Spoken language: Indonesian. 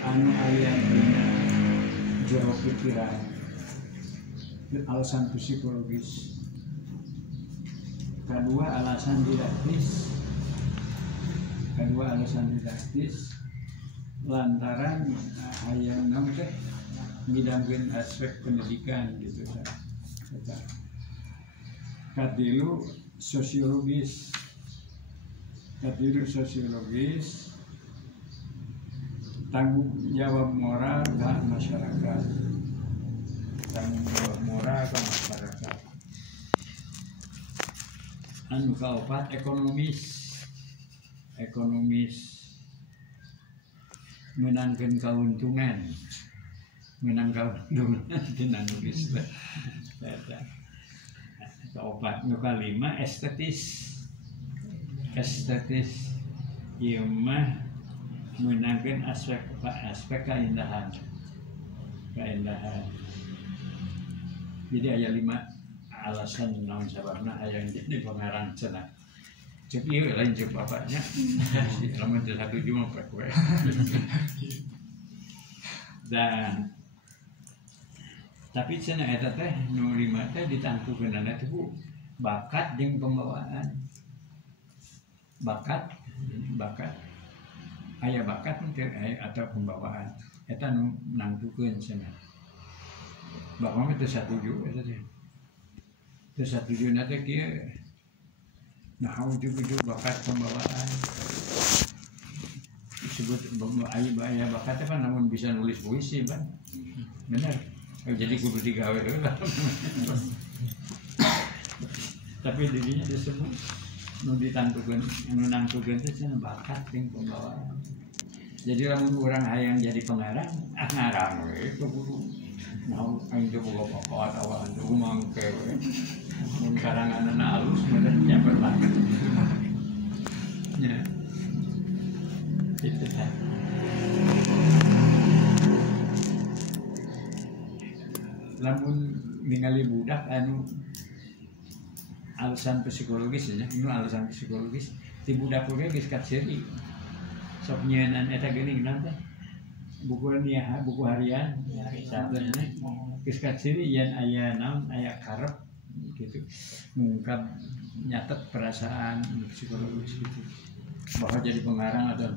anu aya dina jero pikiran alasan psikologis. Kedua alasan didaktis lantaran hayang naon teh ngidamkeun aspek pendidikan gitu kan. Katilu sosiologis tanggung jawab moral ke masyarakat. Anu kaopat ekonomis menangkan keuntungan tina nulis. Kaopat nu kalima estetis ieu mah menangkan aspek keindahan. Jadi aya 5 alasan naon sababna hayang jadi pengarang cenah. Cek ieu lain cek bapaknya. Lamun teu satuju mah prek we. Dan tapi cenah eta teh nu 5 teh ditangtukeunana teh bakat jeung pembawaan. Bakat aya bakat atau pembawaan eta nu nangtukeun cenah. Bapak mah teu satuju eta teh. Teu satujuna teh kieu naha ujug-ujug bakat pembawaan. Disebut aya bakat teh kan namun bisa nulis puisi ban. Bener. Jadi kudu digawe heula. Tapi dirinya disebut nu ditantukeun nu nangtukeun teh cenah bakat jeung pembawaan. Jadi lamun urang hayang jadi pengarang ngarang we kudu mau aing teh boga bakat awal teh mangke we. Mun karanganna alus meureun nyaper banget. Nya. Itu teh. Lamun ningali budak anu alasan psikologis nya, ini alasan psikologis ti budak oge geus kaceuri. Sok nyieunnan eta geuning naon teh? Buku harian sabeuna geus kaceuri yen aya naon aya karep gitu. Ngungkap nyatet perasaan psikologis gitu. Bahwa jadi pengarang atau